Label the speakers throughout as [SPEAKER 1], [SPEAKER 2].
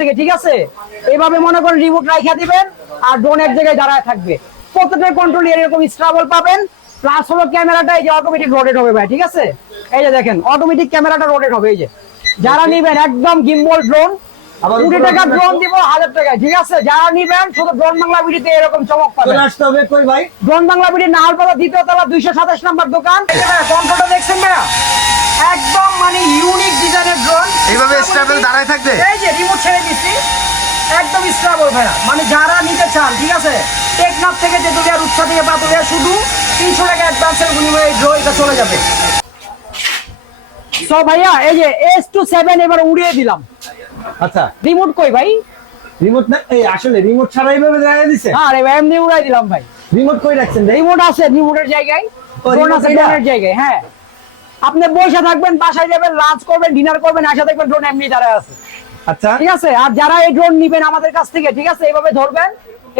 [SPEAKER 1] থেকে ঠিক আছে? এইভাবে মনে করেন রিমোট রাইখা দিবেন আর ড্রোন এক জায়গায় দাঁড়ায় থাকবে। প্রত্যেকটা কন্ট্রোল এরকম স্ট্রাবল পাবেন প্লাস হলো ক্যামেরাটা এই যে অটোমেটিক রোটেট হবে ভাই ঠিক আছে? এই যে দেখেন অটোমেটিক ক্যামেরাটা রোটেট হবে এই যে। যারা নিবেন একদম গিম্বল ড্রোন টাকা ড্রোন দিব হাজার টাকায় ঠিক আছে? যারা নিবেন শুধু ড্রোন বাংলা ভিডিওতে এরকম চমক পাবেন।
[SPEAKER 2] চলে আসতে হবে কই ভাই?
[SPEAKER 1] ড্রোন বাংলা বিডি নাহালপাড়া দ্বিতীয় তলা দুইশো সাতাশ নম্বর দোকান। দেখছেন ভাইয়া? একদম মানে ইউনিক ডিজাইনের ড্রোন
[SPEAKER 3] এইভাবে স্টেবল দাঁড়ায় থাকবে?
[SPEAKER 1] এই যে রিমোট ছেড়ে দিচ্ছি। একদম স্টেবল ভাইয়া মানে যারা নিতে চান ঠিক আছে? টেকনাফ থেকে যে দুলিয়ার উৎসা থেকে পাতুলিয়া শুধু তিনশো টাকা অ্যাডভান্সের বিনিময়ে এই ড্রো এটা চলে যাবে। সো ভাইয়া এই যে এস টু সেভেন এবার উড়িয়ে দিলাম।
[SPEAKER 2] আচ্ছা।
[SPEAKER 1] রিমোট কই ভাই?
[SPEAKER 2] রিমোট না এই আসলে রিমোট ছাড়া এইভাবে দাঁড়িয়ে দিছে?
[SPEAKER 1] আরে ভাই এমনি উড়াই দিলাম ভাই।
[SPEAKER 2] রিমোট কই রাখছেন
[SPEAKER 1] রিমোট আছে রিমোটের জায়গায়। ড্রোন আছে ড্রোনের জায়গায় হ্যাঁ। আপনি বসে থাকবেন বাসায় যাবেন লাঞ্চ করবেন ডিনার করবেন আসা দেখবেন ড্রোন এমনি দাঁড়ায় আছে।
[SPEAKER 2] আচ্ছা।
[SPEAKER 1] ঠিক আছে? আর যারা এই ড্রোন নিবেন আমাদের কাছ থেকে ঠিক আছে? এভাবে ধরবেন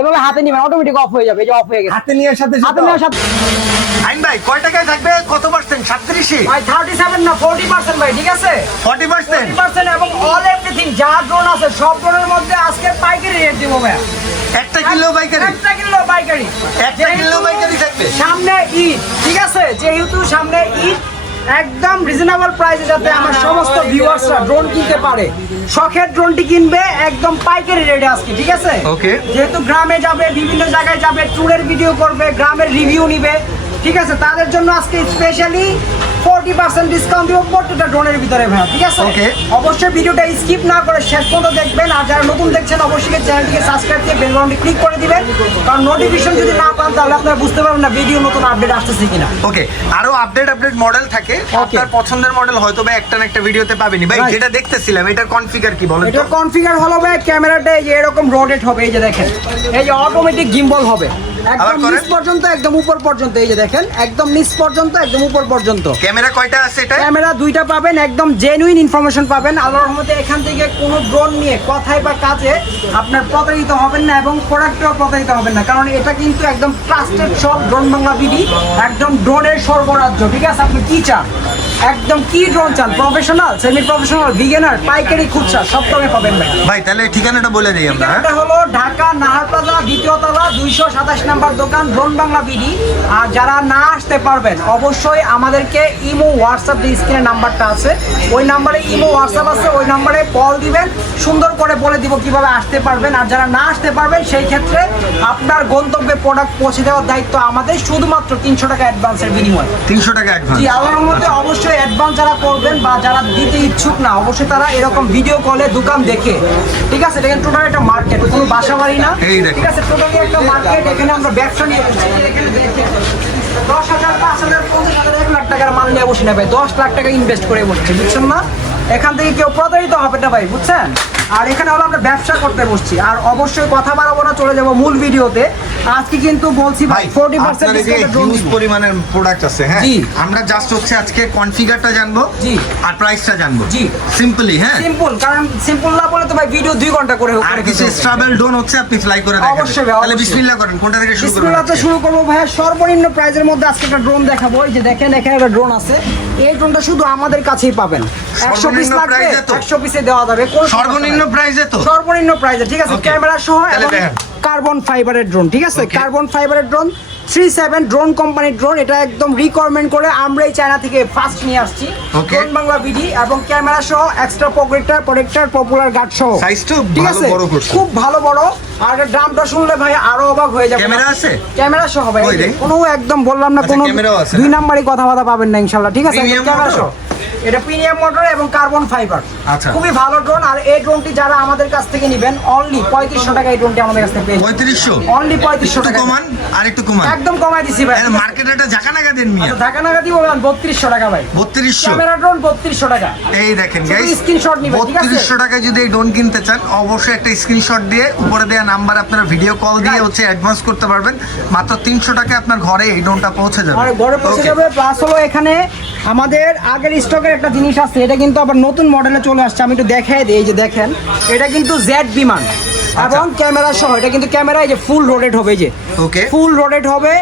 [SPEAKER 1] এভাবে হাতে নিবেন অটোমেটিক অফ হয়ে যাবে এই যে অফ হয়ে গেছে।
[SPEAKER 2] হাতে নিয়ে সাথে
[SPEAKER 1] হাতে
[SPEAKER 2] সাথে
[SPEAKER 1] নেওয়ার সাথে
[SPEAKER 3] আইন ভাই কয় টাকায় থাকবে? কত পার্সেন্ট সাতত্রিশে
[SPEAKER 1] ভাই থার্টি সেভেন না ফোর্টি পার্সেন্ট ভাই ঠিক আছে?
[SPEAKER 3] ফর্টি পার্সেন্ট
[SPEAKER 1] ফোর্টি পার্সেন্ট এবং অল এভরিথিং যা ড্রোন আছে সব ড্রোনের মধ্যে আজকে পাইকারি রেট দিব ভাই।
[SPEAKER 3] একটা কিলো বাইকারি
[SPEAKER 1] একটা কিলো পাইকারি।
[SPEAKER 3] একটা কিলো পাইকারি থাকবে?
[SPEAKER 1] সামনে ঈদ ঠিক আছে? যেহেতু সামনে ঈদ একদম রিজনেবল প্রাইসে যাতে আমার সমস্ত ভিউয়ার্সরা ড্রোন কিনতে পারে। শখের ড্রোনটি কিনবে একদম পাইকারি রেটে আজকে ঠিক আছে?
[SPEAKER 3] ওকে
[SPEAKER 1] যেহেতু গ্রামে যাবে বিভিন্ন জায়গায় যাবে ট্যুরের ভিডিও করবে গ্রামের রিভিউ নিবে ঠিক আছে তাদের জন্য আজকে স্পেশালি ফোরটি পার্সেন্ট ডিসকাউন্ট দিব প্রত্যেকটা ড্রোনের ভিতরে ভাই ঠিক আছে?
[SPEAKER 3] ওকে
[SPEAKER 1] অবশ্যই ভিডিওটা স্কিপ না করে শেষ পর্যন্ত দেখবেন আর যারা নতুন দেখছেন অবশ্যই চ্যানেলটিকে সাবস্ক্রাইব দিয়ে বেল বাটনটি ক্লিক করে দিবেন কারণ নোটিফিকেশন যদি না পান তাহলে আপনারা বুঝতে পারবেন না ভিডিও নতুন আপডেট আসতেছে কিনা।
[SPEAKER 3] ওকে আরও আপডেট আপডেট মডেল থাকে। আপনার পছন্দের মডেল হয়তো বা একটা না একটা ভিডিওতে পাবেনি ভাই. যেটা দেখতেছিলাম এটার কনফিগার কি বলেন
[SPEAKER 1] এটা কনফিগার হলো ভাই ক্যামেরাটা এই যে এরকম রোটেট হবে এই যে দেখেন। এই যে অটোমেটিক গিম্বল হবে। একদম
[SPEAKER 3] করেন।
[SPEAKER 1] নিচ পর্যন্ত একদম উপর পর্যন্ত এই যে দেখেন একদম নিচ পর্যন্ত একদম উপর পর্যন্ত।
[SPEAKER 3] ক্যামেরা কয়টা আছে এটা?
[SPEAKER 1] ক্যামেরা দুইটা পাবেন একদম জেনুইন ইনফরমেশন পাবেন। আল্লাহর রহমতে এখান থেকে কোনো ড্রোন নিয়ে কথায় বা কাজে আপনার প্রতারিত হবেন না এবং প্রোডাক্টেও প্রতারিত হবেন না। কারণ এটা কিন্তু একদম ট্রাস্টেড সব ড্রোন বাংলা বিডি একদম ড্রোনের সর্বরাজ্য। ঠিক আছে আপনি কি চান? একদম কি ড্রোন চান প্রফেশনাল সেমি প্রফেশনাল বিগিনার পাইকারি খুচরা সব দামে পাবেন ভাই।
[SPEAKER 3] ভাই তাহলে ঠিকানাটা বলে দিই আমরা হ্যাঁ?
[SPEAKER 1] এটা হলো ঢাকা নাহার প্লাজা দ্বিতীয় তলা দুইশো সাতাশ নাম্বার দোকান ড্রোন বাংলা বিডি। আর যারা না আসতে পারবেন অবশ্যই আমাদেরকে ইমো হোয়াটসঅ্যাপ যে স্ক্রিনের নাম্বারটা আছে। ওই নাম্বারে ইমো হোয়াটসঅ্যাপ আছে ওই নাম্বারে কল দিবেন সুন্দর করে বলে দিব কীভাবে আসতে পারবেন। আর যারা না আসতে পারবেন সেই ক্ষেত্রে আপনার গন্তব্যে প্রোডাক্ট পৌঁছে দেওয়ার দায়িত্ব আমাদের শুধুমাত্র তিনশো টাকা অ্যাডভান্সের বিনিময়।
[SPEAKER 3] তিনশো টাকা অ্যাডভান্স
[SPEAKER 1] জি আল্লাহর মধ্যে অবশ্যই অ্যাডভান্স যারা করবেন বা যারা দিতে ইচ্ছুক না অবশ্যই তারা এরকম ভিডিও কলে দোকান দেখে। ঠিক আছে? দেখেন টোটাল একটা মার্কেট কোনো বাসা বাড়ি না ঠিক আছে? টোটালি একটা মার্কেট এখানে আমরা ব্যবসা নিয়ে দশ হাজার পাঁচ হাজার পঞ্চাশ হাজার এক লাখ টাকার মাল নিয়ে বসে নেবে দশ লাখ টাকা ইনভেস্ট করে বসছে বুঝছেন না? এখান থেকে কেউ প্রতারিত হবে না ভাই বুঝছেন? আর এখানে হলো আমরা ব্যবসা করতে বসছি। আর অবশ্যই কথা বাড়াবো না চলে যাব মূল ভিডিওতে। আজকে কিন্তু বলছি ভাই
[SPEAKER 3] ভাই
[SPEAKER 1] ফোর্টি পার্সেন্ট
[SPEAKER 3] আপনার এই যে হিউজ পরিমাণের প্রোডাক্ট আছে হ্যাঁ? আমরা জাস্ট হচ্ছে আজকে কনফিগারটা জানব
[SPEAKER 1] জি।
[SPEAKER 3] আর প্রাইসটা জানব।
[SPEAKER 1] জি।
[SPEAKER 3] সিম্পলি হ্যাঁ?
[SPEAKER 1] সিম্পল কারণ সিম্পল না বলে তো ভাই ভিডিও দুই ঘণ্টা করে
[SPEAKER 3] আর কিছু স্ট্রাবেল ডোন হচ্ছে আপনি ফ্লাই করে দেখাবেন।
[SPEAKER 1] অবশ্যই
[SPEAKER 3] তাহলে বিসমিল্লাহ করেন কোনটা থেকে শুরু করবেন
[SPEAKER 1] বিসমিল্লাহ তো শুরু করব ভাইয়া সর্বনিম্ন প্রাইজের মধ্যে আজকে একটা ড্রোন দেখাবো। এই যে দেখেন এখানে একটা ড্রোন আছে। এই ড্রোনটা শুধু আমাদের কাছেই পাবেন। একশো পিস লাগবে
[SPEAKER 3] price এত?
[SPEAKER 1] একশো পিসে দেওয়া যাবে। সমস্যা
[SPEAKER 3] সর্বনিম্ন। প্রাইসে তো?
[SPEAKER 1] সর্বনিম্ন প্রাইজে ঠিক আছে? ক্যামেরা সহ এবং কার্বন ফাইবারের ড্রোন ঠিক আছে? কার্বন ফাইবারের ড্রোন থ্রি সেভেন ড্রোন কোম্পানির ড্রোন এটা একদম করে আমরা এই চায়না থেকে ফার্স্ট নিয়ে আসছি। ড্রোন বাংলা বিডি এবং ক্যামেরা সহ extra protector protector popular guard সহ।
[SPEAKER 3] সাইজটাও
[SPEAKER 1] ঠিক আছে? খুব ভালো বড়। আর এটার দামটা শুনলে ভাই আরও অবাক হয়ে যাবে।
[SPEAKER 3] ক্যামেরা আছে?
[SPEAKER 1] ক্যামেরা সহ ভাই। কোনো একদম বললাম না
[SPEAKER 3] আচ্ছা,
[SPEAKER 1] কোনো দুই
[SPEAKER 3] না?
[SPEAKER 1] কথা কথাবার্তা পাবেন না ইনশাআল্লাহ। ঠিক আছে? ক্যামেরা সহ। এটা প্রিমিয়াম মোটর এবং কার্বন ফাইবার।
[SPEAKER 3] আচ্ছা।
[SPEAKER 1] খুবই ভালো ড্রোন আর এই ড্রোনটি যারা আমাদের কাছ থেকে নেবেন অনলি পঁয়ত্রিশশো টাকা এই ড্রোনটি আমাদের কাছ থেকে পেয়ে
[SPEAKER 3] পঁয়ত্রিশশো?
[SPEAKER 1] অনলি পঁয়ত্রিশশো টাকা
[SPEAKER 3] কমান আর একটু কমান।
[SPEAKER 1] একদম কমাই দিছি ভাই।
[SPEAKER 3] মার্কেটে একটা জাকা নাকা দেন মিয়া।
[SPEAKER 1] আচ্ছা, ঢাকা নাগা দিব বত্রিশশো টাকা ভাই।
[SPEAKER 3] বত্রিশশো।
[SPEAKER 1] ক্যামেরা ড্রোন বত্রিশশো টাকা।
[SPEAKER 3] এই দেখেন
[SPEAKER 1] screenshot নিবেন?
[SPEAKER 3] বত্রিশশো টাকায় যদি এই ড্রোন কিনতে চান অবশ্যই একটা স্ক্রিনশট দিয়ে উপরে দেওয়া নাম্বার আপনারা ভিডিও কল দিয়ে হচ্ছে অ্যাডভান্স করতে পারবেন। মাত্র তিনশো টাকায় আপনার ঘরে এই ড্রোনটা পৌঁছে যাবে।
[SPEAKER 1] আর ঘরে পৌঁছে যাবে প্লাস হলো এখানে আমাদের আগের স্টকের একটা জিনিস আছে এটা কিন্তু আবার নতুন মডেলে চলে আসছে আমি একটু দেখাই দিই এই যে দেখেন এটা কিন্তু জেড বিমান এবং ক্যামেরা সহ এটা কিন্তু ক্যামেরা এই যে ফুল রোটেট হবে যে
[SPEAKER 3] ওকে
[SPEAKER 1] ফুল রোটেট হবে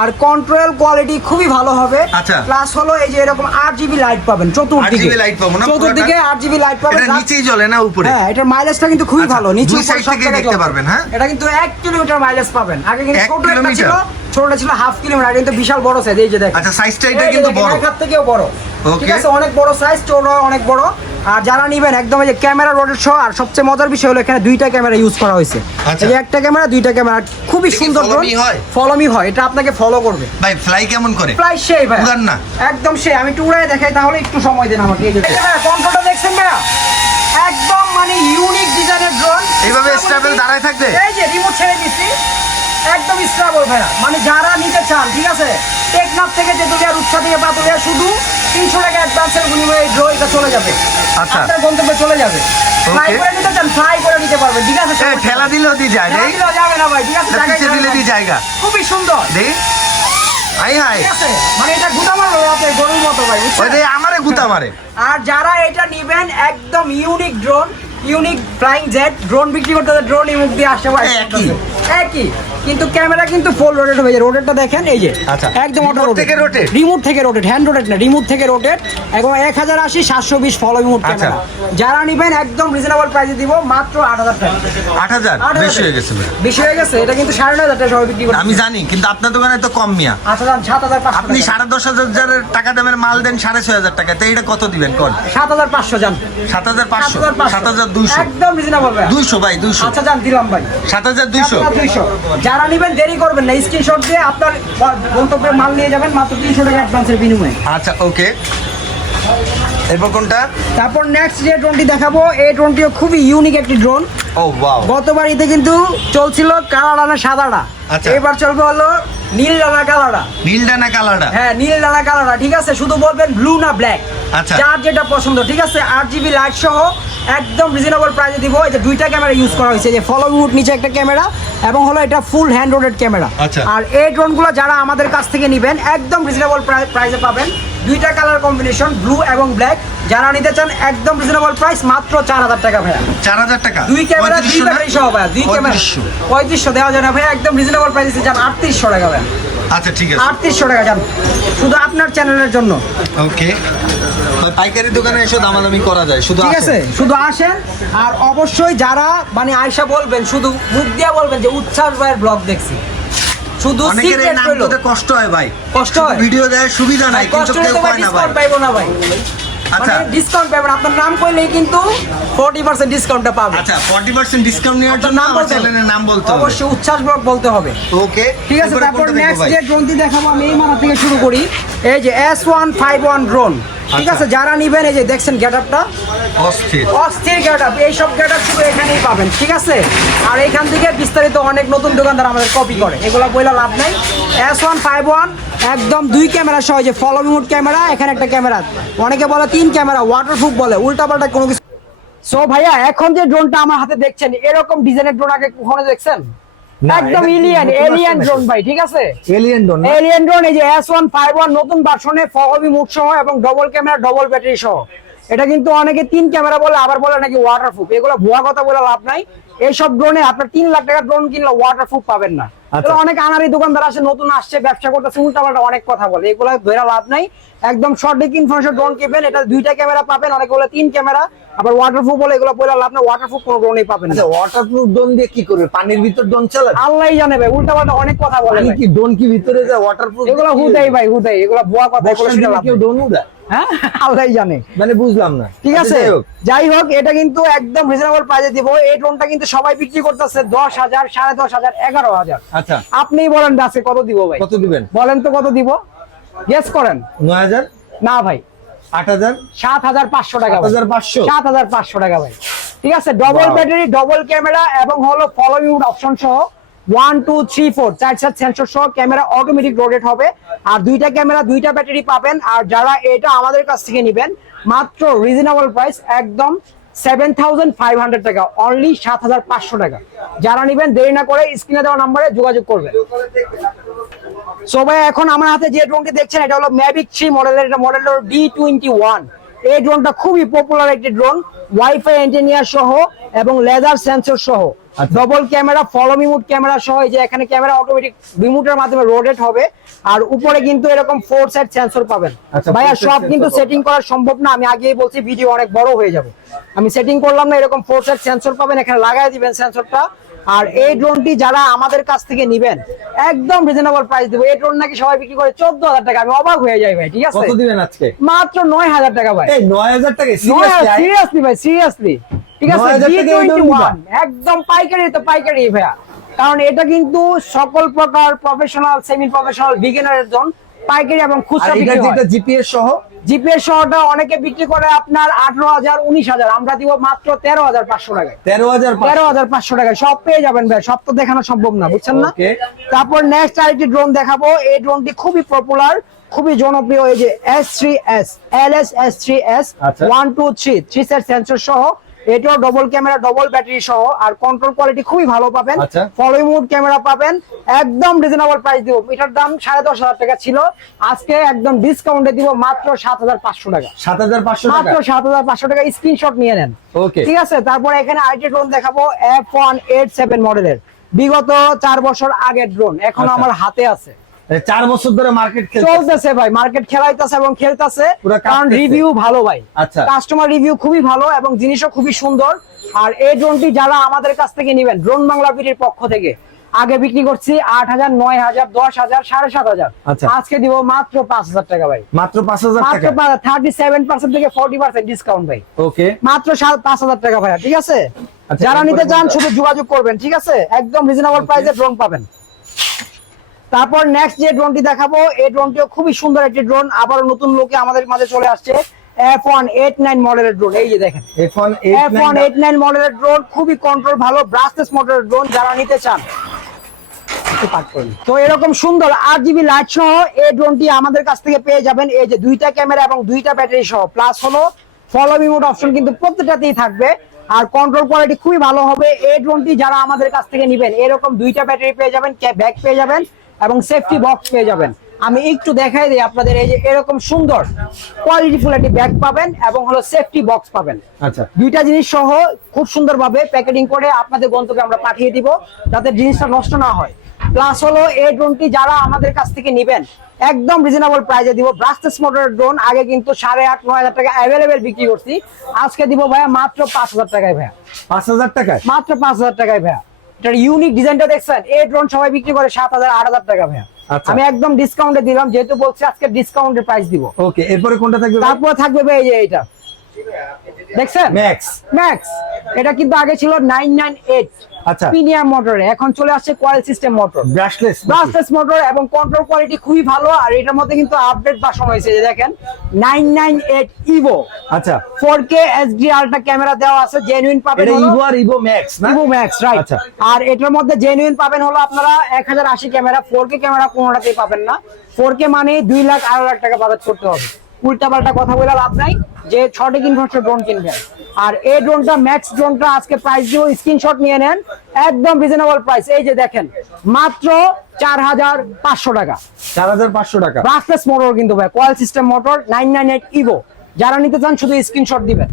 [SPEAKER 1] আর কন্ট্রোল কোয়ালিটি খুবই ভালো হবে।
[SPEAKER 3] আচ্ছা।
[SPEAKER 1] প্লাস হলো এই যে এরকম আট জিবি লাইট পাবেন চতুর্দিকে।
[SPEAKER 3] 8GB light পাবো না
[SPEAKER 1] চতুর্দিকে আট জিবি লাইট পাবেন
[SPEAKER 3] এটা নিচেই জ্বলে না উপরে?
[SPEAKER 1] হ্যাঁ এটার মাইলেজটা কিন্তু খুবই
[SPEAKER 3] আচ্ছা,
[SPEAKER 1] ভালো নিচে উপর সব
[SPEAKER 3] দেখতে। পারবেন, হ্যাঁ?
[SPEAKER 1] এটা কিন্তু এক কিলোমিটার মাইলেজ পাবেন। আগে কিন্তু ছোট একটা ছিল ছোটটা ছিল হাফ কিলোমিটার এটা কিন্তু বিশাল বড় সাইজ এই যে দেখেন।
[SPEAKER 3] আচ্ছা সাইজটা এটা কিন্তু বড়।
[SPEAKER 1] এর থেকেও বড়. ঠিক আছে অনেক বড় সাইজ চৌড়া অনেক বড়। আর যারা নিবেন একদম এই যে ক্যামেরা রোডের সহ আর সবচেয়ে মজার বিষয় হলো এখানে দুইটা ক্যামেরা ইউজ করা হয়েছে।
[SPEAKER 3] আচ্ছা।
[SPEAKER 1] এই একটা ক্যামেরা দুইটা ক্যামেরা খুবই সুন্দর
[SPEAKER 3] me হয়?
[SPEAKER 1] হয় এটা আপনাকে ফলো করবে।
[SPEAKER 3] ভাই ফ্লাই কেমন করে?
[SPEAKER 1] প্রায় সেই ভাই।
[SPEAKER 3] উড়ান না।
[SPEAKER 1] একদম সেই আমি একটু উড়াই দেখাই তাহলে একটু সময় দেন আমাকে এই যে কন্ট্রোলটা দেখছেন ভাইয়া? একদম মানে ইউনিক ডিজাইনের ড্রোন
[SPEAKER 3] এইভাবে স্টেবল দাঁড়ায় থাকবে?
[SPEAKER 1] এই যে রিমোট ছেড়ে দিচ্ছি একদম স্টেবল ভাইয়া। মানে যারা নিতে চান ঠিক আছে? টেকনাফ থেকে তেতুলিয়া রূপসা থেকে পাতুলিয়া শুধু তিনশো টাকা অ্যাডভান্সের বিনিময়ে ড্রো এটা চলে যাবে।
[SPEAKER 3] আচ্ছা।
[SPEAKER 1] আপনার গন্তব্যে চলে যাবে। করে নিতে চান ফ্লাই করে নিতে পারবেন ঠিক আছে?
[SPEAKER 3] ঠেলা দিলেও যায়
[SPEAKER 1] দিলেও যাবে না ভাই ঠিক আছে?
[SPEAKER 3] দিলে
[SPEAKER 1] জায়গা খুবই সুন্দর।
[SPEAKER 3] হাই
[SPEAKER 1] মানে এটা গুদামার রাতে গরুর মতো ভাই
[SPEAKER 3] ওই আমারে মারে।
[SPEAKER 1] আর যারা এটা নিবেন একদম unique drone unique flying jet drone বিক্রি করতে ড্রোন মুখ দিয়ে আসতে পারে।
[SPEAKER 3] একই।
[SPEAKER 1] একই। কিন্তু ক্যামেরা কিন্তু ফুল রোটেট হয়ে যায়। রোটেটটা দেখেন এই যে
[SPEAKER 3] আচ্ছা।
[SPEAKER 1] একদম অটো রোটেট
[SPEAKER 3] থেকে rotate?
[SPEAKER 1] রিমোট থেকে রোটেট হ্যান্ড রোটেট না রিমোট থেকে রোটেট এবং এক হাজার আশি সাতশো বিশ ফলো রিমোট। ক্যামেরা যারা নিবেন একদম রিজনেবল প্রাইসে দিব মাত্র আট হাজার টাকা।
[SPEAKER 3] আট হাজার? বেশি হয়ে গেছে।
[SPEAKER 1] বেশি হয়ে গেছে? এটা কিন্তু সাড়ে নয় হাজার টাকা সবাই বিক্রি
[SPEAKER 3] আমি জানি কিন্তু আপনার দোকানে তো কম মিয়া।
[SPEAKER 1] আচ্ছা সাত হাজার
[SPEAKER 3] আপনি। সাড়ে দশ হাজার টাকা দামের মাল দেন সাড়ে ছয় হাজার টাকা। তো এটা কত দিবেন? কোন?
[SPEAKER 1] সাত হাজার পাঁচশো যান।
[SPEAKER 3] সাত হাজার পাঁচশো।
[SPEAKER 1] 7,500
[SPEAKER 3] সাত হাজার
[SPEAKER 1] একদম রিজনেবল
[SPEAKER 3] ভাই।
[SPEAKER 1] আচ্ছা যান দিলাম ভাই।
[SPEAKER 3] সাত হাজার দুইশো।
[SPEAKER 1] আপনার 200 যারা নেবেন দেরি করবেন না। স্ক্রিনশট দিয়ে আপনার গন্তব্যের মাল নিয়ে যাবেন মাত্র টাকা অ্যাডভান্সের বিনিময়ে।
[SPEAKER 3] আচ্ছা ওকে। এরপর কোনটা?
[SPEAKER 1] তারপর নেক্সট যে ড্রোনটি দেখাবো এই ড্রোনটিও খুবই ইউনিক একটি ড্রোন
[SPEAKER 3] ও ওয়াও
[SPEAKER 1] গতবার ঈদে কিন্তু চলছিল কালা ডানা সাদাটা।
[SPEAKER 3] আচ্ছা।
[SPEAKER 1] এবার চলবে হলো নীল ডানা কালাটা
[SPEAKER 3] নীল ডানা কালারটা।
[SPEAKER 1] হ্যাঁ নীল ডানা কালারটা ঠিক আছে? শুধু বলবেন ব্লু না ব্ল্যাক। যার যেটা পছন্দ ঠিক আছে? আট জিবি লাইট সহ একদম রিজনেবল প্রাইসে দিব। এই যে দুইটা ক্যামেরা ইউজ করা হয়েছে যে ফলো উড নিচে একটা ক্যামেরা এবং হলো এটা ফুল হ্যান্ড রোডেড ক্যামেরা
[SPEAKER 3] আচ্ছা।
[SPEAKER 1] আর এই ড্রোনগুলো যারা আমাদের কাছ থেকে নেবেন একদম রিজনেবল প্রাইসে পাবেন। দুইটা কালার কম্বিনেশন ব্লু এবং ব্ল্যাক যারা নিতে চান একদম রিজনেবল প্রাইস মাত্র চার হাজার টাকা ভাইয়া।
[SPEAKER 3] চার হাজার টাকা?
[SPEAKER 1] দুই ক্যামেরা দুই ব্যাটারি সহ ভাইয়া দুই ক্যামেরা পঁয়ত্রিশশো। দেওয়া যায় না ভাইয়া একদম রিজনেবল প্রাইসে যান আটত্রিশশো টাকা ভাইয়া।
[SPEAKER 3] আচ্ছা ঠিক আছে।
[SPEAKER 1] আটত্রিশশো টাকা যান। শুধু আপনার চ্যানেলের জন্য।
[SPEAKER 3] ওকে পাইকারি দোকানে এসে দামাদামি করা যায় শুধু
[SPEAKER 1] ঠিক আছে শুধু আসেন আর অবশ্যই যারা মানে আয়সা বলবেন শুধু মুখ দিয়ে বলবেন যে উচ্ছ্বাস ভাইয়ের ব্লগ দেখছি। শুধু হলো।
[SPEAKER 3] কষ্ট হয় ভাই।
[SPEAKER 1] কষ্ট হয়?
[SPEAKER 3] ভিডিও দেয় সুবিধা নাই কিন্তু কেউ পায় না ভাই।
[SPEAKER 1] পাইবো না ভাই।
[SPEAKER 3] আচ্ছা।
[SPEAKER 1] মানে ডিসকাউন্ট পাবেন আপনার নাম কইলেই কিন্তু 40% ডিসকাউন্টটা পাবেন
[SPEAKER 3] আচ্ছা 40% ডিসকাউন্ট নেওয়ার জন্য
[SPEAKER 1] নাম বলতে
[SPEAKER 3] চ্যানেলের নাম বলতে হবে।
[SPEAKER 1] অবশ্যই উচ্ছ্বাস ব্লগ বলতে হবে।
[SPEAKER 3] ওকে
[SPEAKER 1] ঠিক আছে তারপর নেক্সট যে ড্রোনটি দেখাবো আমি এই মাথা থেকে শুরু করি। এই যে S one five one drone ঠিক
[SPEAKER 3] আচ্ছা।
[SPEAKER 1] আছে যারা নিবেন এই যে দেখছেন গেট আপটা
[SPEAKER 3] অস্থির।
[SPEAKER 1] অস্থির গেট আপ এইসব গেট আপ শুধু এখানেই পাবেন ঠিক আছে? আর এখান থেকে বিস্তারিত অনেক নতুন দোকানদার আমাদের কপি করে। এগুলো বইলা লাভ নাই। এস ওয়ান ফাইভ ওয়ান একদম দুই ক্যামেরা সহ যে ফলো মোড ক্যামেরা এখানে একটা ক্যামেরা। অনেকে বলে তিন ক্যামেরা ওয়াটারপ্রুফ বলে উল্টাপাল্টা কোনো কিছু সো ভাইয়া এখন যে ড্রোনটা আমার হাতে দেখছেন এরকম ডিজাইনের ড্রোন আগে কখনো দেখছেন? একদম এলিয়ান
[SPEAKER 2] এলিয়ান
[SPEAKER 1] ড্রোন ভাই ঠিক আছে?
[SPEAKER 2] এলিয়ান ড্রোন
[SPEAKER 1] এলিয়ান ড্রোন এই যে এস ওয়ান ফাইভ ওয়ান নতুন ভার্সনে ফহবি মুড সহ এবং ডবল ক্যামেরা ডবল ব্যাটারি সহ। এটা কিন্তু অনেকে তিন ক্যামেরা বলে আবার বলে নাকি ওয়াটারপ্রুফ এগুলো ভুয়া কথা বলে লাভ নাই। এইসব ড্রোনে আপনার তিন লাখ টাকা ড্রোন কিনলে ওয়াটারপ্রুফ পাবেন না। অনেক আনারি দোকানদার আসে নতুন আসছে ব্যবসা করতেছে উল্টাপাল্টা অনেক কথা বলে। এগুলো ধরে লাভ নাই। একদম সঠিক ইনফরমেশন ড্রোন কিনবেন এটা দুইটা ক্যামেরা পাবেন অনেকে বলে তিন ক্যামেরা আবার ওয়াটারপ্রুফ বলে এগুলো বলে লাভ নাই ওয়াটারপ্রুফ কোনো ড্রোনেই পাবেন না।
[SPEAKER 2] আচ্ছা ওয়াটারপ্রুফ ড্রোন দিয়ে কি করবে? পানির ভিতর ড্রোন চালাবে?
[SPEAKER 1] আল্লাহই জানে ভাই উল্টাপাল্টা অনেক কথা বলে
[SPEAKER 2] কি ড্রোন কি ভিতরে যায়? ওয়াটারপ্রুফ
[SPEAKER 1] এগুলো হুদাই ভাই হুদাই এগুলো ভুয়া কথা এগুলো
[SPEAKER 2] কেউ
[SPEAKER 1] নাই।
[SPEAKER 2] ড্রোন উড়ায়?
[SPEAKER 1] হ্যাঁ? জানে।
[SPEAKER 2] মানে বুঝলাম না।
[SPEAKER 1] ঠিক
[SPEAKER 2] আচ্ছা,
[SPEAKER 1] আছে?
[SPEAKER 2] যাই হোক।
[SPEAKER 1] এটা কিন্তু একদম রিজনেবল প্রাইসে দিব। এই ড্রোনটা কিন্তু সবাই বিক্রি করতেছে দশ হাজার সাড়ে দশ হাজার এগারো হাজার।
[SPEAKER 2] আচ্ছা।
[SPEAKER 1] আপনিই বলেন আজকে কত দিব ভাই?
[SPEAKER 2] কত দিবেন?
[SPEAKER 1] বলেন তো কত দিব? গেস করেন।
[SPEAKER 2] নয় হাজার?
[SPEAKER 1] না ভাই।
[SPEAKER 2] আট হাজার?
[SPEAKER 1] সাত হাজার পাঁচশো টাকা
[SPEAKER 2] হাজার পাঁচশো?
[SPEAKER 1] সাত হাজার পাঁচশো টাকা ভাই। ঠিক আছে? ডবল ব্যাটারি ডবল ক্যামেরা এবং হলো ফলো ইউড অপশন সহ ওয়ান টু থ্রি ফোর চার চার সেন্সর সহ ক্যামেরা অটোমেটিক রোটেট হবে। আর দুইটা ক্যামেরা দুইটা ব্যাটারি পাবেন। আর যারা এটা আমাদের কাছ থেকে নেবেন, মাত্র রিজনেবল প্রাইস একদম সেভেন থাউজেন্ড ফাইভ হান্ড্রেড টাকা অনলি সাত হাজার পাঁচশো টাকা। যারা নেবেন, দেরি না করে স্ক্রিনে দেওয়া নাম্বারে যোগাযোগ করবেন। সো ভাই, এখন আমার হাতে যে ড্রোনটি দেখছেন, এটা হলো ম্যাভিক থ্রি মডেলের এটা মডেল হলো ডি টোয়েন্টি ওয়ান এই ড্রোনটা খুবই পপুলার একটি ড্রোন ওয়াইফাই এন্টিনিয়ার সহ এবং লেজার সেন্সর সহ। Double camera follow remote camera সহ এই যে এখানে ক্যামেরা অটোমেটিক রিমোটের মাধ্যমে রোটেট হবে। আর উপরে কিন্তু এরকম ফোর সাইড সেন্সর পাবেন।
[SPEAKER 2] আচ্ছা,
[SPEAKER 1] ভাইয়া সব কিন্তু সেটিং করা সম্ভব না আমি আগেই বলছি ভিডিও অনেক বড় হয়ে যাবে। আমি সেটিং করলাম না এরকম ফোর সাইড সেন্সর পাবেন এখানে লাগাই দিবেন সেন্সরটা আর এই ড্রোনটি যারা আমাদের কাছ থেকে নিবেন একদম রিজনেবল প্রাইস দেবো। এই ড্রোন নাকি সবাই বিক্রি করে চোদ্দ হাজার টাকা। আমি অবাক হয়ে যাই ভাই ঠিক আছে?
[SPEAKER 2] কত দিবেন আজকে?
[SPEAKER 1] মাত্র নয় হাজার টাকা ভাই।
[SPEAKER 2] নয় হাজার টাকা সিরিয়াসলি
[SPEAKER 1] ভাই সিরিয়াসলি ঠিক আছে?
[SPEAKER 2] 9,000 টাকা এই
[SPEAKER 1] G21
[SPEAKER 2] নিবা?
[SPEAKER 1] একদম পাইকারি তো পাইকারি ভাইয়া। কারণ এটা কিন্তু সকল প্রকার প্রফেশনাল সেমি প্রফেশনাল বিগিনারের জন্য পাইকারি এবং খুচরা বিক্রি হয়।
[SPEAKER 2] যেটা জিপিএস সহ
[SPEAKER 1] জিপিএস সহটা অনেকে বিক্রি করে আপনার আঠারো হাজার উনিশ হাজার। আমরা দিব মাত্র তেরো হাজার পাঁচশো টাকায়।
[SPEAKER 2] তেরো হাজার
[SPEAKER 1] তেরো হাজার পাঁচশো টাকায়। সব পেয়ে যাবেন ভাই সব তো দেখানো সম্ভব না বুঝছেন না? তারপর নেক্সট আরেকটি ড্রোন দেখাবো। এই ড্রোনটি খুবই পপুলার খুবই জনপ্রিয়। এই যে S three S L S S three S. One two three three set sensor সহ এটাও ডবল ক্যামেরা ডবল ব্যাটারি সহ আর কন্ট্রোল কোয়ালিটি খুবই ভালো পাবেন। ফলো মোড ক্যামেরা পাবেন। একদম রিজনেবল প্রাইস দিব। এটার দাম সাড়ে দশ হাজার টাকা ছিল। আজকে একদম ডিসকাউন্টে দিব মাত্র সাত হাজার পাঁচশো টাকা।
[SPEAKER 2] সাত হাজার পাঁচশো
[SPEAKER 1] মাত্র সাত হাজার পাঁচশো টাকা। স্ক্রিনশট নিয়ে নেন।
[SPEAKER 2] ওকে
[SPEAKER 1] ঠিক আছে? তারপরে এখানে আইটি ড্রোন দেখাবো এফ ওয়ান এইট সেভেন মডেলের বিগত চার বছর আগের ড্রোন এখন
[SPEAKER 2] আচ্ছা।
[SPEAKER 1] আমার হাতে আছে।
[SPEAKER 2] চার বছর ধরে মার্কেট
[SPEAKER 1] চলতেছে ভাই মার্কেট খেলাইতেছে এবং খেলতেছে। কারণ রিভিউ ভালো ভাই।
[SPEAKER 2] আচ্ছা।
[SPEAKER 1] কাস্টমার রিভিউ খুবই ভালো এবং জিনিসও খুবই সুন্দর। আর এই ড্রোনটি যারা আমাদের কাছ থেকে নেবেন ড্রোন বাংলা বিটির পক্ষ থেকে আগে বিক্রি করছি আট হাজার নয় হাজার দশ হাজার সাড়ে সাত হাজার।
[SPEAKER 2] আচ্ছা।
[SPEAKER 1] আজকে দিব মাত্র পাঁচ হাজার টাকা ভাই।
[SPEAKER 2] মাত্র পাঁচ হাজার
[SPEAKER 1] মাত্র থার্টি সেভেন পার্সেন্ট থেকে ফোর্টি পার্সেন্ট ডিসকাউন্ট ভাই।
[SPEAKER 2] ওকে
[SPEAKER 1] মাত্র পাঁচ হাজার টাকা ভাইয়া ঠিক আছে?
[SPEAKER 2] আচ্ছা,
[SPEAKER 1] যারা নিতে চান শুধু যোগাযোগ করবেন ঠিক আছে? একদম রিজনেবল প্রাইসে ড্রোন পাবেন। তারপর নেক্সট যে ড্রোনটি দেখাবো এই ড্রোনটিও খুবই সুন্দর একটি ড্রোন আবার নতুন লোকে আমাদের মাঝে চলে আসছে এফ ওয়ান এইট নাইন মডেলের ড্রোন এই যে দেখেন। এফ ওয়ান এইট নাইন মডেলের ড্রোন খুবই কন্ট্রোল ভালো ব্রাসলেস মডেলের ড্রোন যারা নিতে চান। তো এরকম সুন্দর আট জিবি লাইট সহ এই ড্রোনটি আমাদের কাছ থেকে পেয়ে যাবেন এই যে দুইটা ক্যামেরা এবং দুইটা ব্যাটারি সহ। প্লাস হলো ফলো অপশন কিন্তু প্রত্যেকটাতেই থাকবে আর কন্ট্রোল কোয়ালিটি খুবই ভালো হবে। এই ড্রোনটি যারা আমাদের কাছ থেকে নেবেন এরকম দুইটা ব্যাটারি পেয়ে যাবেন ব্যাগ পেয়ে যাবেন এবং সেফটি বক্স পেয়ে যাবেন। আমি একটু দেখাই দিই আপনাদের এই যে এরকম সুন্দর কোয়ালিটিফুল একটি ব্যাগ পাবেন এবং হলো সেফটি বক্স পাবেন।
[SPEAKER 2] আচ্ছা।
[SPEAKER 1] দুইটা জিনিস সহ খুব সুন্দরভাবে প্যাকেটিং করে আপনাদের গন্তব্যে আমরা পাঠিয়ে দিব যাতে জিনিসটা নষ্ট না হয়। প্লাস হলো এই ড্রোনটি যারা আমাদের কাছ থেকে নেবেন একদম রিজনেবল প্রাইসে দিব। ব্রাস্টেস মোটরের ড্রোন আগে কিন্তু সাড়ে আট নয় হাজার টাকা অ্যাভেলেবেল বিক্রি করছি। আজকে দিব ভাইয়া মাত্র পাঁচ হাজার টাকায় ভাইয়া।
[SPEAKER 2] পাঁচ হাজার টাকায়?
[SPEAKER 1] মাত্র পাঁচ হাজার টাকায় ভাইয়া। এটার ইউনিক ডিজাইনটা দেখছেন? এই ড্রোন সবাই বিক্রি করে সাত হাজার আট হাজার টাকা ভাইয়া।
[SPEAKER 2] আচ্ছা।
[SPEAKER 1] আমি একদম ডিসকাউন্টে দিলাম যেহেতু বলছি আজকে ডিসকাউন্টের প্রাইস দিব।
[SPEAKER 2] ওকে এরপরে কোনটা থাকবে
[SPEAKER 1] তারপর থাকবে ভাই এই যে এটা দেখছেন?
[SPEAKER 2] ম্যাক্স
[SPEAKER 1] ম্যাক্স এটা কিন্তু আগে ছিল নাইন নাইন এইট
[SPEAKER 2] আচ্ছা।
[SPEAKER 1] প্রিমিয়াম মোটরে এখন চলে আসছে coil system motor
[SPEAKER 2] brushless
[SPEAKER 1] brushless motor এবং কন্ট্রোল কোয়ালিটি খুবই ভালো। আর এটার মধ্যে কিন্তু আপডেট ভার্সন হয়েছে দেখেন। নাইন নাইন এইট ইভো
[SPEAKER 2] আচ্ছা।
[SPEAKER 1] Four K HD ultra camera দেওয়া আছে জেনুইন পাবেন
[SPEAKER 2] এটা ইভো আর ইভো ম্যাক্স না?
[SPEAKER 1] Evo max right. আর এটার মধ্যে জেনুইন পাবেন হলো আপনারা এক হাজার আশি ক্যামেরা ফোর কে ক্যামেরা কোনোটাতেই পাবেন না। ফোর কে মানে দুই লাখ আড়াই লাখ টাকা বাজেট করতে হবে। উল্টা পাল্টা কথা বলে লাভ নাই। যে ছটে কিনবেন ড্রোন কিনবেন। আর এই ড্রোনটা ম্যাক্স ড্রোনটা আজকে প্রাইস দিব। স্ক্রিনশট নিয়ে নেন। একদম রিজনেবল প্রাইস এই যে দেখেন মাত্র চার হাজার পাঁচশো টাকা।
[SPEAKER 2] চার হাজার পাঁচশো টাকা।
[SPEAKER 1] ব্রাসলেস মোটর কিন্তু ভাই coil system motor nine nine eight Evo যারা নিতে চান শুধু স্ক্রিনশট দিবেন।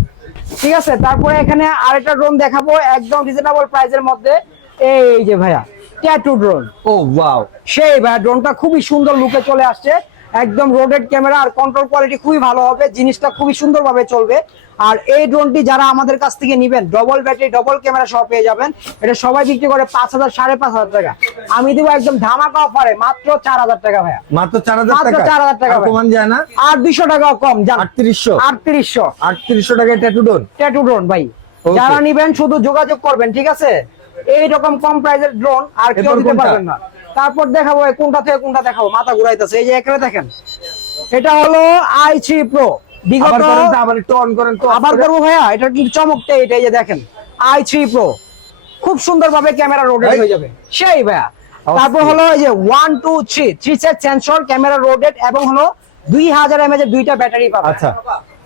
[SPEAKER 1] ঠিক আছে? তারপরে এখানে আরেকটা ড্রোন দেখাবো একদম রিজনেবল প্রাইসের মধ্যে। এই যে ভাইয়া ট্যাটু ড্রোন
[SPEAKER 2] ও ওয়াও
[SPEAKER 1] সেই ভাইয়া ড্রোনটা খুবই সুন্দর লুকে চলে আসছে। একদম রোডেড ক্যামেরা আর কন্ট্রোল কোয়ালিটি খুবই ভালো হবে জিনিসটা খুবই সুন্দরভাবে চলবে। আর এই ড্রোনটি যারা আমাদের কাছ থেকে নিবেন ডবল ব্যাটারি ডবল ক্যামেরা সহ পেয়ে যাবেন। এটা সবাই বিক্রি করে পাঁচ হাজার সাড়ে পাঁচ হাজার টাকা। আমি দিব একদম ধামাকা অফারে মাত্র চার হাজার টাকা ভাইয়া।
[SPEAKER 2] মাত্র চার হাজার টাকা
[SPEAKER 1] 4,000 টাকা
[SPEAKER 2] কমান যায় না?
[SPEAKER 1] আর দুইশো টাকা কম
[SPEAKER 2] আটত্রিশশো?
[SPEAKER 1] আটত্রিশশো।
[SPEAKER 2] আটত্রিশশো টাকায় ট্যাটুডোন
[SPEAKER 1] ট্যাটু ড্রোন ভাই। যারা নিবেন শুধু যোগাযোগ করবেন ঠিক আছে? এইরকম কম প্রাইসের ড্রোন আর কেউ দিতে পারবেন না। তারপর দেখাবো কোনটা থেকে কোনটা দেখাবো। মাথা ঘুরাইতেছে। এই যে এখানে দেখেন এটা হলো আই থ্রি প্রো বিগত
[SPEAKER 2] আবার একটু অন করেন তো।
[SPEAKER 1] আবার করব ভাইয়া এটা কিন্তু চমকটা এটা এই যে দেখেন আই থ্রি প্রো খুব সুন্দর ক্যামেরা রোটেট হয়ে যাবে। সেই ভাইয়া। তারপর হলো এই যে one two three three set sensor camera rotate এবং হলো দুই হাজার এমএজ এর দুইটা ব্যাটারি পাবেন।
[SPEAKER 2] আচ্ছা।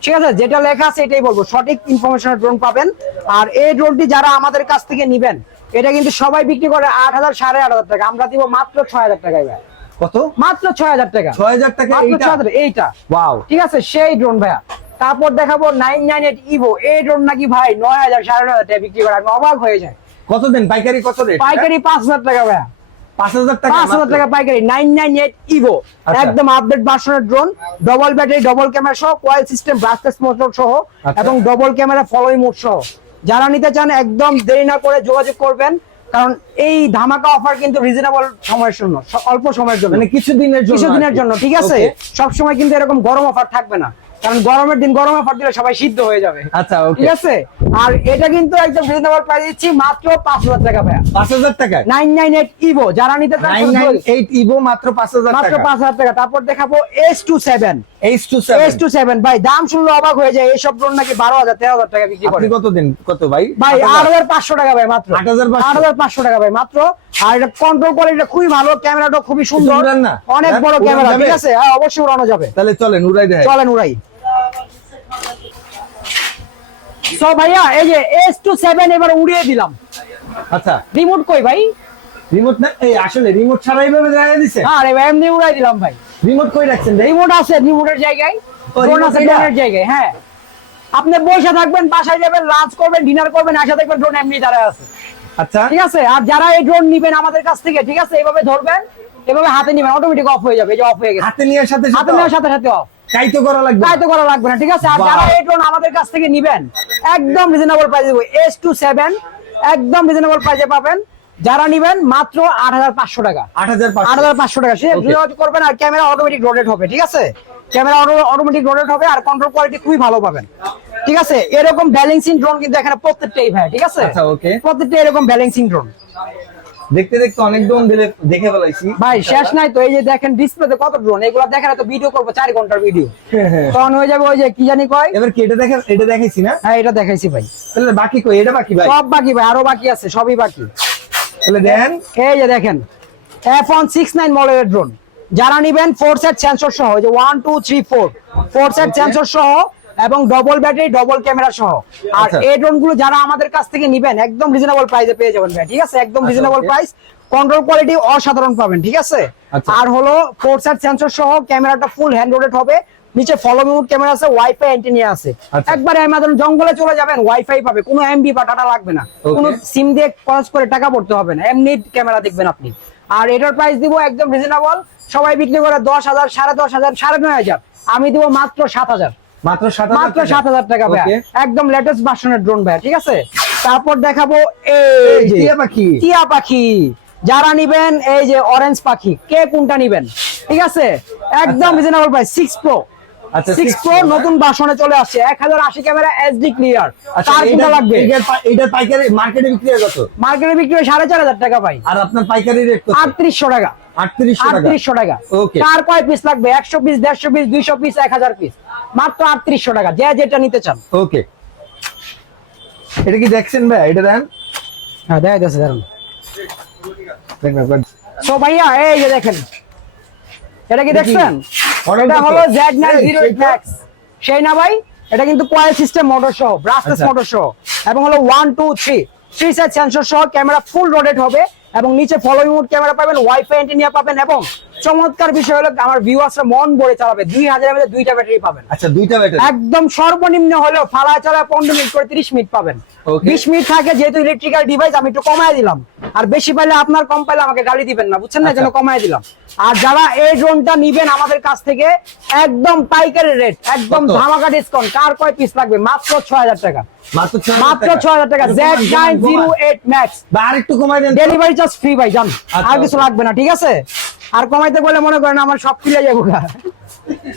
[SPEAKER 1] ঠিক আছে যেটা লেখা আছে এটাই বলব। সঠিক ইনফরমেশনের ড্রোন পাবেন। আর এই ড্রোনটি যারা আমাদের কাছ থেকে নিবেন এটা কিন্তু সবাই বিক্রি করে আট হাজার সাড়ে আট হাজার টাকা। আমরা দিব মাত্র ছয় হাজার টাকায় ভাই
[SPEAKER 2] কত?
[SPEAKER 1] মাত্র ছয় হাজার টাকা।
[SPEAKER 2] ছয় হাজার টাকা এইটা? ওয়াও।
[SPEAKER 1] ঠিক আছে সেই ড্রোন ভাইয়া। তারপর দেখাবো নাইন নাইন এইট ইভো এই ড্রোন নাকি ভাই নয় হাজার সাড়ে নয় হাজার টাকা বিক্রি করে। আমি অবাক হয়ে যায়
[SPEAKER 2] কত দেন? পাইকারি কত রেট?
[SPEAKER 1] পাইকারি পাঁচ হাজার টাকা ভাইয়া।
[SPEAKER 2] পাঁচ হাজার টাকা
[SPEAKER 1] পাঁচ হাজার টাকা পাইকারি। নাইন নাইন এইট ইভো
[SPEAKER 2] আচ্ছা।
[SPEAKER 1] একদম আপডেট ভার্সনের drone double battery double camera সহ কয়েল সিস্টেম ব্রাসলেস মোটর সহ
[SPEAKER 2] আচ্ছা।
[SPEAKER 1] এবং ডবল ক্যামেরা ফলোই মোড সহ। যারা নিতে চান একদম দেরি না করে যোগাযোগ করবেন। কারণ এই ধামাকা অফার কিন্তু রিজনেবল সময়ের জন্য অল্প সময়ের জন্য।
[SPEAKER 2] মানে কিছুদিনের জন্য
[SPEAKER 1] কিছুদিনের জন্য ঠিক আছে. সব সময় কিন্তু এরকম গরম অফার থাকবে না। কারণ গরমের দিন গরম অফার দিলে সবাই সিদ্ধ হয়ে যাবে।
[SPEAKER 2] আচ্ছা
[SPEAKER 1] ঠিক আছে? আর এটা কিন্তু একদম রিজনেবল প্রাইস দিচ্ছি মাত্র পাঁচ হাজার টাকা ভাইয়া।
[SPEAKER 2] পাঁচ হাজার টাকা
[SPEAKER 1] নাইন নাইন এইট ইভো যারা নিতে চান
[SPEAKER 2] এইট ইভো মাত্র পাঁচ হাজার
[SPEAKER 1] মাত্র পাঁচ হাজার টাকা। তারপর দেখাবো S two seven
[SPEAKER 2] H two
[SPEAKER 1] S two seven ভাই দাম শুনলে অবাক হয়ে যায়। এইসব ড্রোন নাকি বারো হাজার তেরো হাজার টাকা বিক্রি করে।
[SPEAKER 2] কত দেন কত ভাই?
[SPEAKER 1] ভাই
[SPEAKER 2] আট
[SPEAKER 1] আট
[SPEAKER 2] হাজার?
[SPEAKER 1] হাজার পাঁচশো টাকা ভাই মাত্র।
[SPEAKER 2] 8,500
[SPEAKER 1] আট হাজার পাঁচশো টাকা ভাই মাত্র। আর এটা কন্ট্রোল কোয়ালিটিটা খুবই ভালো ক্যামেরাটা খুবই সুন্দর।
[SPEAKER 2] না?
[SPEAKER 1] অনেক বড় ক্যামেরা ঠিক আছে? হ্যাঁ অবশ্যই উড়ানো যাবে।
[SPEAKER 2] তাহলে চলেন উড়াই
[SPEAKER 1] চলেন উড়াই। সো ভাইয়া এই যে এস টু সেভেন এবার উড়িয়ে দিলাম।
[SPEAKER 2] আচ্ছা।
[SPEAKER 1] রিমোট কই ভাই?
[SPEAKER 2] রিমোট না এই আসলে রিমোট ছাড়া এইভাবে দেখা দিছে?
[SPEAKER 1] আরে ভাই এমনি উড়াই দিলাম ভাই।
[SPEAKER 2] রিমোট কই রাখছেন
[SPEAKER 1] রিমোট আছে রিমোটের জায়গায়। ড্রোন আছে? ড্রোনের জায়গায় হ্যাঁ। আপনি বসে থাকবেন বাসায় যাবেন লাঞ্চ করবেন ডিনার করবেন আসা দেখবেন ড্রোন এমনি দাঁড়ায় আছে।
[SPEAKER 2] আচ্ছা।
[SPEAKER 1] ঠিক আছে? আর যারা এই ড্রোন নিবেন আমাদের কাছ থেকে ঠিক আছে? এইভাবে ধরবেন এভাবে হাতে নিবেন অটোমেটিক অফ হয়ে যাবে এই যে অফ হয়ে গেছে।
[SPEAKER 2] হাতে নিয়ে সাথে
[SPEAKER 1] হাতে নেওয়ার সাথে সাথে অফ
[SPEAKER 2] কাই করা লাগবে
[SPEAKER 1] তাই করা লাগবে না ঠিক আছে? আর যারা এই ড্রোন আমাদের কাছ থেকে নিবেন একদম রিজনেবল প্রাইসে দেবো। এস টু সেভেন একদম রিজনেবল প্রাইসে পাবেন। যারা নিবেন মাত্র আট হাজার পাঁচশো টাকা।
[SPEAKER 2] আট হাজার
[SPEAKER 1] পাঁচশো। টাকা। সে করবেন আর ক্যামেরা অটোমেটিক রোটেট হবে ঠিক আছে? ক্যামেরা অটোমেটিক রোটেট হবে আর কন্ট্রোল কোয়ালিটি খুবই ভালো পাবেন। ঠিক আছে? এরকম ব্যালেন্সিং ড্রোন কিন্তু এখানে প্রত্যেকটাই ভাই ঠিক আছে?
[SPEAKER 2] আচ্ছা,
[SPEAKER 1] প্রত্যেকটা এরকম ব্যালেন্সিং ড্রোন
[SPEAKER 2] দেখতে দেখতে অনেক দিলে দেখে ফেলাইছি।
[SPEAKER 1] ভাই শেষ নাই তো এই যে দেখেন ডিসপ্লেতে কত ড্রোন এগুলো দেখেন তো ভিডিও করব চার ঘণ্টার ভিডিও তখন হয়ে যাবে ওই যে কি জানি কয়?
[SPEAKER 2] এবার কি এটা দেখে এটা দেখাইছি না?
[SPEAKER 1] হ্যাঁ এটা দেখাইছি ভাই।
[SPEAKER 2] তাহলে বাকি কই? এটা বাকি ভাই?
[SPEAKER 1] সব বাকি ভাই আরও বাকি আছে সবই বাকি।
[SPEAKER 2] তাহলে দেন।
[SPEAKER 1] এই যে দেখেন এফ ওয়ান সিক্স নাইন মডেলের ড্রোন যারা নিবেন ফোর সেট সেন্সর সহ যে one two three four four set sensor সহ এবং ডবল ব্যাটারি ডবল ক্যামেরা সহ। আর
[SPEAKER 2] আচ্ছা।
[SPEAKER 1] এই ড্রোনগুলো যারা আমাদের কাছ থেকে নিবেন একদম রিজনেবল প্রাইসে পেয়ে যাবেন ভাই ঠিক আছে? একদম রিজনেবল প্রাইস কন্ট্রোল কোয়ালিটি অসাধারণ পাবেন ঠিক আছে?
[SPEAKER 2] আচ্ছা।
[SPEAKER 1] আর হলো ফোর সেট সেন্সর সহ ক্যামেরাটা ফুল হ্যান্ড রোটেড হবে। নিচে ফলো মিউট ক্যামেরা আছে ওয়াইফাই অ্যান্টেনা আছে।
[SPEAKER 2] আচ্ছা।
[SPEAKER 1] একবার অ্যামাজন জঙ্গলে চলে যাবেন ওয়াইফাই পাবে কোনো এমবি বা ডাটা লাগবে না। কোনো সিম দিয়ে খরচ করে টাকা পড়তে হবে না এমনি ক্যামেরা দেখবেন আপনি। আর এটার প্রাইস দিব একদম রিজনেবল সবাই বিক্রি করে দশ হাজার সাড়ে দশ হাজার সাড়ে নয় হাজার। আমি দিব মাত্র সাত হাজার।
[SPEAKER 2] মাত্র সাত
[SPEAKER 1] মাত্র সাত হাজার টাকা
[SPEAKER 2] ভাই
[SPEAKER 1] একদম লেটেস্ট ভার্সনের ড্রোন ভাই ঠিক আছে? তারপর দেখাবো এই
[SPEAKER 2] টিয়া পাখি।
[SPEAKER 1] টিয়া পাখি। যারা নিবেন এই যে অরেঞ্জ পাখি কে কোনটা নিবেন? ঠিক আছে? একদম। রিজনেবল প্রাইস সিক্স প্রো
[SPEAKER 2] আচ্ছা,
[SPEAKER 1] সিক্স
[SPEAKER 2] 6
[SPEAKER 1] প্রো নতুন ভার্সনে চলে আসছে এক হাজার আশি ক্যামেরা এইচডি ক্লিয়ার
[SPEAKER 2] আচ্ছা
[SPEAKER 1] তার লাগবে?
[SPEAKER 2] এইটার পাইকারি মার্কেটে বিক্রি হয় কত?
[SPEAKER 1] মার্কেটে বিক্রি হয় সাড়ে চার হাজার টাকা ভাই।
[SPEAKER 2] আর আপনার পাইকারি রেট কত?
[SPEAKER 1] আটত্রিশশো টাকা।
[SPEAKER 2] আটত্রিশশো টাকা। Okay.
[SPEAKER 1] কার কয় পিস লাগবে? একশো পিস দেড়শো পিস দুইশো পিস এক হাজার পিস মাত্র আটত্রিশশো টাকা। যে যেটা নিতে চান।
[SPEAKER 2] ওকে এটা কি দেখছেন ভাই? এটা দেন।
[SPEAKER 1] হ্যাঁ দেখা যাচ্ছে দাঁড়ান। সো ভাইয়া এই যে দেখেন। এটা কি? দেখছেন? এটা? হলো জেড নাইন জিরো ম্যাক্স সেই না ভাই এটা কিন্তু কয়েল সিস্টেম মোটর সহ ব্রাসলেস
[SPEAKER 2] আচ্ছা।
[SPEAKER 1] মোটর সহ এবং হলো one two three three side sensor সহ ক্যামেরা ফুল রোটেট হবে এবং নিচে ফলোইং মোড ক্যামেরা পাবেন ওয়াইফাই অ্যান্টেনা পাবেন এবং চমৎকার বিষয় হলো আমার ভিউয়ার্সরা মন ভরে চালাবে। দুই হাজারের মধ্যে দুইটা ব্যাটারি পাবেন।
[SPEAKER 2] আচ্ছা দুইটা ব্যাটারি
[SPEAKER 1] একদম সর্বনিম্ন হলেও ফালায় চালায় পনেরো মিনিট করে তিরিশ মিনিট পাবেন. বিশ মিনিট থাকে যেহেতু ইলেকট্রিক্যাল ডিভাইস আমি একটু কমায় দিলাম। আর বেশি পাইলে আপনার কম পাইলে আমাকে গালি দিবেন না বুঝছেন না?
[SPEAKER 2] আচ্ছা।
[SPEAKER 1] যেন কমায় দিলাম। আর যারা এই ড্রোনটা নিবেন আমাদের কাছ থেকে একদম পাইকারি রেট একদম ধামাকা ডিসকাউন্ট কার কয় পিস লাগবে? মাত্র ছয় হাজার টাকা।
[SPEAKER 2] মাত্র ছয়
[SPEAKER 1] হাজার টাকা। Z nine zero eight Max
[SPEAKER 2] বা আর একটু কমাই দেন
[SPEAKER 1] ডেলিভারি চার্জ ফ্রি ভাই জান।
[SPEAKER 2] আচ্ছা,
[SPEAKER 1] আর কিছু লাগবে না ঠিক আছে? আর কমাইতে বলে মনে করেন আমার সব কিনে যাব।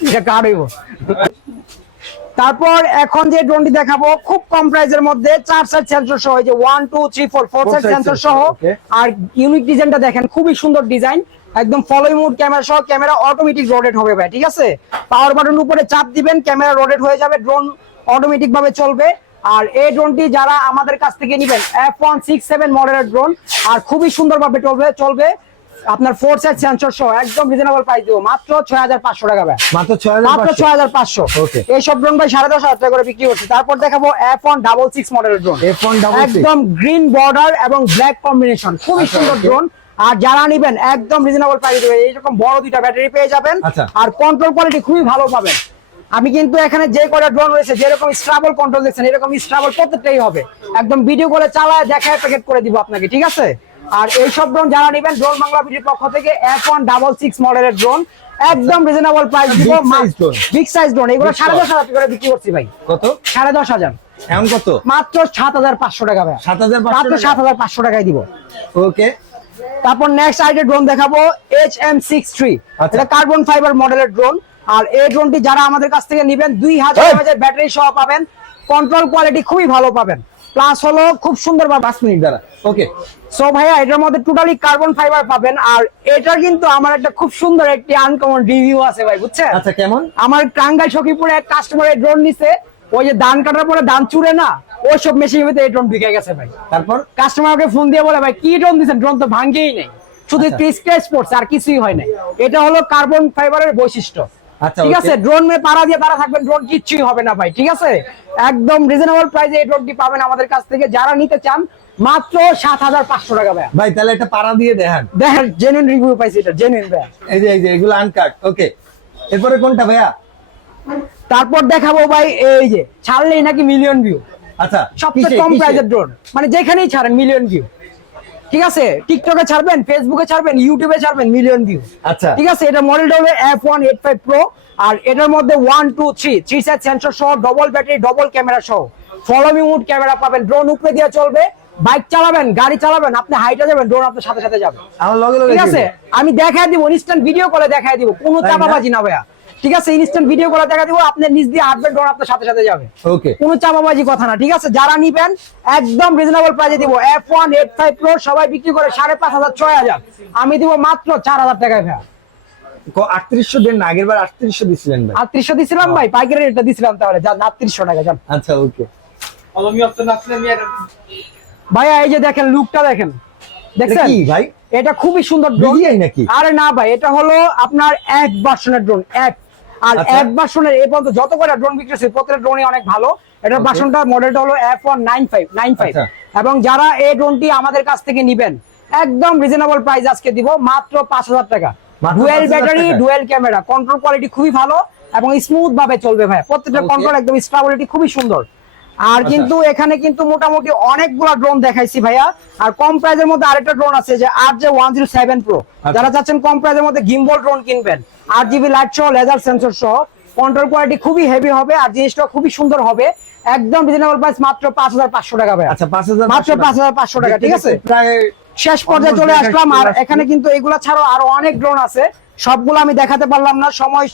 [SPEAKER 1] এটা কার হইব। তারপর এখন যে ড্রোনটি দেখাবো খুব কম প্রাইসের মধ্যে চার সাইড সেন্সর সহ যে one two three four four side sensor সহ আর ইউনিক ডিজাইনটা দেখেন খুবই সুন্দর ডিজাইন একদম ফলোই মুড ক্যামেরা সহ ক্যামেরা অটোমেটিক রোটেট হবে ভাই ঠিক আছে? পাওয়ার বাটন উপরে চাপ দিবেন ক্যামেরা রোটেট হয়ে যাবে ড্রোন অটোমেটিক ভাবে চলবে। আর এই ড্রোনটি যারা আমাদের কাছ থেকে নেবেন এফ ওয়ান সিক্স সেভেন মডেলের ড্রোন আর খুবই সুন্দরভাবে চলবে চলবে। আপনার ফোর সাইড সেন্সর সহ একদম রিজনেবল প্রাইস দিব। মাত্র ছয় হাজার পাঁচশো টাকা ভাই।
[SPEAKER 2] মাত্র ছয় হাজার
[SPEAKER 1] মাত্র ছয় হাজার পাঁচশো। এই সব ড্রোন ভাই সাড়ে দশ হাজার টাকা করে বিক্রি করছে। তারপর দেখাবো এফ ওয়ান ডাবল সিক্স মডেলের ড্রোন
[SPEAKER 2] এফ ওয়ান ডাবল
[SPEAKER 1] একদম গ্রিন বর্ডার এবং ব্ল্যাক কম্বিনেশন খুবই
[SPEAKER 2] আচ্ছা,
[SPEAKER 1] সুন্দর ড্রোন আর যারা নিবেন একদম রিজনেবল প্রাইস দেবে এইরকম বড় দুইটা ব্যাটারি পেয়ে যাবেন।
[SPEAKER 2] আচ্ছা।
[SPEAKER 1] আর কন্ট্রোল কোয়ালিটি খুবই ভালো পাবেন। আমি কিন্তু এখানে যে কটা ড্রোন রয়েছে যেরকম স্ট্রাবল কন্ট্রোল দেখছেন এরকম স্ট্রাবল প্রত্যেকটাই হবে। একদম ভিডিও করে চালায় দেখায় প্যাকেট করে দিব আপনাকে। ঠিক আছে? আর এই সব ড্রোন যারা নেবেন ড্রোন বাংলা বিডির পক্ষ থেকে এফ ওয়ান ডাবল সিক্স মডেলের ড্রোন একদম রিজনেবল প্রাইস দিব বিগ সাইজ ড্রোন এগুলো সাড়ে। দশ হাজার টাকা করে বিক্রি করছি ভাই।
[SPEAKER 2] কত?
[SPEAKER 1] সাড়ে দশ হাজার।
[SPEAKER 2] এখন কত?
[SPEAKER 1] মাত্র সাত হাজার পাঁচশো টাকা ভাই
[SPEAKER 2] 7,500
[SPEAKER 1] মাত্র
[SPEAKER 2] টাকা?
[SPEAKER 1] সাত হাজার পাঁচশো টাকায় দিব।
[SPEAKER 2] ওকে।
[SPEAKER 1] তারপর নেক্সট আইডে ড্রোন দেখাবো এইচ এম সিক্স থ্রি। এটা কার্বন ফাইবার মডেলের ড্রোন আর এই ড্রোনটি যারা আমাদের কাছ থেকে নেবেন দুই হাজার ব্যাটারি সহ পাবেন। কন্ট্রোল কোয়ালিটি খুবই ভালো পাবেন। প্লাস হলো খুব সুন্দর বা
[SPEAKER 2] পাঁচ মিনিট দ্বারা ওকে
[SPEAKER 1] সো ভাইয়া এটার মধ্যে টোটালি কার্বন ফাইবার পাবেন। আর এটা কিন্তু আমার একটা খুব সুন্দর একটি আনকমন রিভিউ আছে ভাই বুঝছেন?
[SPEAKER 2] আচ্ছা কেমন?
[SPEAKER 1] আমার টাঙ্গাই সখীপুরে এক কাস্টমারের ড্রোন নিছে। ওই যে ধান কাটার পরে ধান চুরে না ওই সব মেশিনের ভিতরে এই ড্রোন বিকে গেছে ভাই।
[SPEAKER 2] তারপর?
[SPEAKER 1] কাস্টমারকে ফোন দিয়ে বলে ভাই কি ড্রোন দিচ্ছেন ড্রোন তো ভাঙ্গেই নেই। শুধু
[SPEAKER 2] আচ্ছা।
[SPEAKER 1] স্ক্র্যাচ পড়ছে আর কিছুই হয় নাই। এটা হলো কার্বন ফাইবারের বৈশিষ্ট্য।
[SPEAKER 2] আচ্ছা,
[SPEAKER 1] ঠিক আছে ড্রোন মে পাড়া দিয়ে তারা থাকবেন ড্রোন কিচ্ছুই হবে না ভাই ঠিক আছে? একদম রিজনেবল প্রাইসে এই ড্রোনটি পাবেন আমাদের কাছ থেকে। যারা নিতে চান মাত্র সাত হাজার পাঁচশো টাকা ভাই
[SPEAKER 2] ভাই তাহলে একটা পাড়া দিয়ে দেখান।
[SPEAKER 1] দেখেন জেনুইন রিভিউ পাইছি এটা জেনুইন ভাই
[SPEAKER 2] এই যে এই যে এগুলো আনকাট ওকে এরপরে কোনটা ভাইয়া?
[SPEAKER 1] তারপর দেখাবো ভাই এই যে ছাড়লেই নাকি মিলিয়ন ভিউ
[SPEAKER 2] আচ্ছা
[SPEAKER 1] সবচেয়ে কম? প্রাইজের ড্রোন মানে যেখানেই ছাড়েন মিলিয়ন ভিউ ঠিক আছে? টিকটকে ছাড়বেন ফেসবুকে ছাড়বেন ইউটিউবে ছাড়বেন মিলিয়ন ভিউ
[SPEAKER 2] আচ্ছা।
[SPEAKER 1] ঠিক আছে? এটা মডেলটা হলো F one eight five pro আর এটার মধ্যে one two three three side sensor সহ ডবল ব্যাটারি ডবল ক্যামেরা সহ। ফলোমি মুড ক্যামেরা পাবেন। ড্রোন উপরে দিয়ে চলবে। বাইক চালাবেন গাড়ি চালাবেন আপনি হাইটে যাবেন ড্রোন আপনার সাথে সাথে যাবে। ঠিক আছে? আমি দেখায় দিব ইনস্ট্যান্ট ভিডিও কলে দেখায় দিব। কোনো? চাপাবাজি না ভাইয়া। ঠিক আছে ইনস্ট্যান্ট ভিডিও কলে দেখা দিব আপনি নিজ দিয়ে হাঁটবেন ড্রোন আপনার সাথে সাথে যাবে।
[SPEAKER 2] ওকে
[SPEAKER 1] কোনো চাপাবাজি কথা না ঠিক আছে? যারা নিবেন একদম রিজনেবল প্রাইসে দিব। F one eight five pro সবাই বিক্রি করে সাড়ে পাঁচ হাজার ছয় হাজার। আমি দিব মাত্র চার হাজার টাকায় ভাইয়া।
[SPEAKER 2] আটত্রিশশো দেন না আগের বার আটত্রিশশো দিছিলেন ভাই।
[SPEAKER 1] আটত্রিশশো দিছিলাম ভাই পাইকারি রেটটা দিছিলাম তাহলে। যান আটত্রিশশো টাকা যান।
[SPEAKER 2] আচ্ছা ওকে
[SPEAKER 1] ভাইয়া এই যে দেখেন লুকটা দেখেন। দেখছেন?
[SPEAKER 2] ভাই?
[SPEAKER 1] এটা খুবই সুন্দর ড্রোন
[SPEAKER 2] নাকি?
[SPEAKER 1] আরে না ভাই এটা হলো আপনার এক ভার্সনের ড্রোন এক। আর
[SPEAKER 2] আচ্ছা।
[SPEAKER 1] এক ভার্সনের এই পর্যন্ত যত কটা ড্রোন বিক্রি হচ্ছে প্রত্যেকটা ড্রোনই অনেক ভালো। এটার বাসনটা মডেলটা হলো F one nine five nine five
[SPEAKER 2] আচ্ছা।
[SPEAKER 1] এবং যারা এই ড্রোনটি আমাদের কাছ থেকে নিবেন একদম রিজনেবল প্রাইস আজকে দিব মাত্র পাঁচ হাজার টাকা। Dual battery dual camera control quality খুবই ভালো এবং স্মুথ ভাবে চলবে ভাই। প্রত্যেকটা কন্ট্রোল একদম স্টেবিলিটি খুবই সুন্দর। আর
[SPEAKER 2] আচ্ছা।
[SPEAKER 1] কিন্তু এখানে কিন্তু মোটামুটি অনেকগুলো ড্রোন দেখাইছি ভাইয়া। আর কম প্রাইজের মধ্যে আরেকটা ড্রোন আছে যে আর যে ওয়ান জিরো সেভেন প্রো
[SPEAKER 2] আচ্ছা।
[SPEAKER 1] যারা চাচ্ছেন কম প্রাইজের মধ্যে গিম্বল ড্রোন কিনবেন আট জিবি লাইট সহ লেজার সেন্সর সহ কন্ট্রোল কোয়ালিটি খুবই হেভি হবে আর জিনিসটা খুবই সুন্দর হবে। একদম রিজনেবল প্রাইস মাত্র পাঁচ হাজার পাঁচশো টাকা ভাই
[SPEAKER 2] আচ্ছা পাঁচ হাজার
[SPEAKER 1] মাত্র পাঁচ হাজার পাঁচশো টাকা ঠিক আছে? শেষ পর্যায়ে চলে আসলাম আর এখানে কিন্তু এগুলা ছাড়াও আরও অনেক ড্রোন আছে। সবগুলো আমি দেখাতে পারলাম না সময়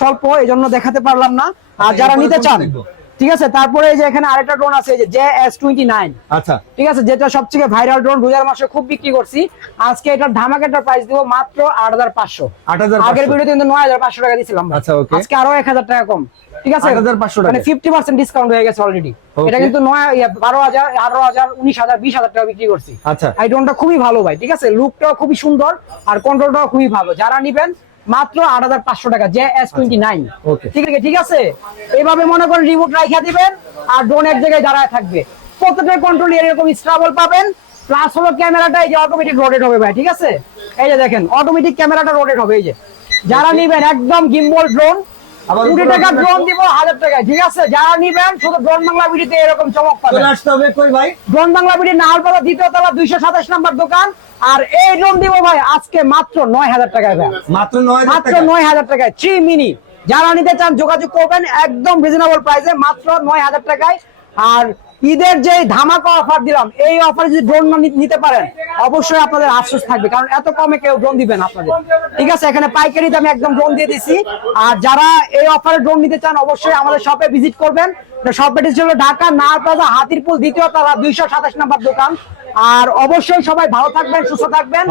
[SPEAKER 1] স্বল্প এই জন্য দেখাতে পারলাম না। আর যারা নিতে চান? ঠিক আছে? তারপরে এই যে এখানে আরেকটা ড্রোন আছে এই যে জে এস টোয়েন্টি নাইন
[SPEAKER 2] আচ্ছা।
[SPEAKER 1] ঠিক আছে? যেটা সবথেকে ভাইরাল ড্রোন রোজার মাসে খুব বিক্রি করছি। আজকে এটার ধামাকাটার প্রাইস দিব মাত্র আট হাজার পাঁচশো।
[SPEAKER 2] আট হাজার
[SPEAKER 1] আগের ভিডিওতে কিন্তু নয় হাজার পাঁচশো টাকা দিয়েছিলাম
[SPEAKER 2] আচ্ছা.
[SPEAKER 1] আজকে আরও এক হাজার টাকা কম। ঠিক আছে? মানে ফিফটি পার্সেন্ট ডিসকাউন্ট হয়ে গেছে অলরেডি এটা কিন্তু নয় বারো হাজার আঠারো হাজার উনিশ হাজার বিশ হাজার টাকা বিক্রি করছি।
[SPEAKER 2] আচ্ছা।
[SPEAKER 1] এই ড্রোনটা খুবই ভালো ভাই ঠিক আছে? লুকটাও খুবই সুন্দর আর কন্ট্রোলটাও খুবই ভালো। যারা নিবেন মাত্র আট হাজার পাঁচশো টাকা জে এস টোয়েন্টি নাইন. ঠিক আছে ঠিক আছে? এভাবে মনে করেন রিমোট রাখিয়া দিবেন আর ড্রোন এক জায়গায় দাঁড়ায় থাকবে। প্রত্যেকটা কন্ট্রোল এরকম স্ট্রাবল পাবেন প্লাস হলো ক্যামেরাটা এই যে অটোমেটিক রোটেট হবে ভাই ঠিক আছে? এই যে দেখেন অটোমেটিক ক্যামেরাটা রোটেট হবে এই যে। যারা নিবেন একদম গিম্বল ড্রোন
[SPEAKER 2] আবার
[SPEAKER 1] টাকা ড্রোন দিব হাজার টাকায় ঠিক আছে? যারা নিবেন শুধু ড্রোন বাংলা বিড়িতে এরকম চমক পাবেন।
[SPEAKER 2] আসতে হবে কই ভাই?
[SPEAKER 1] ড্রোন বাংলা ভিডিও নাহালপাড়া দ্বিতীয় তলা দুইশো সাতাশ নাম্বার দোকান। আর এই ড্রোন দিব ভাই আজকে মাত্র নয় হাজার টাকায় ভাই।
[SPEAKER 2] মাত্র নয় হাজার
[SPEAKER 1] মাত্র নয় হাজার টাকায় থ্রি মিনি যারা নিতে চান যোগাযোগ করবেন একদম রিজনেবল প্রাইসে মাত্র নয় হাজার টাকায়। আর ঈদের যে ধামাকা অফার দিলাম, এই অফারে যদি ড্রোন নিতে পারেন, অবশ্যই আপনাদের আফসোস থাকবে। কারণ এত কমে কেউ ড্রোন দিবেন আপনাদের। ঠিক আছে, এখানে পাইকারি দামে একদম ড্রোন দিয়ে দিছি। আর যারা এই অফারে ড্রোন নিতে চান, অবশ্যই আমাদের শপে ভিজিট করবেন। শপের হলো ঢাকা নার প্লাজা হাতিরপুল, দ্বিতীয় তলা, দুইশো নাম্বার দোকান। আর অবশ্যই সবাই ভালো থাকবেন, সুস্থ থাকবেন।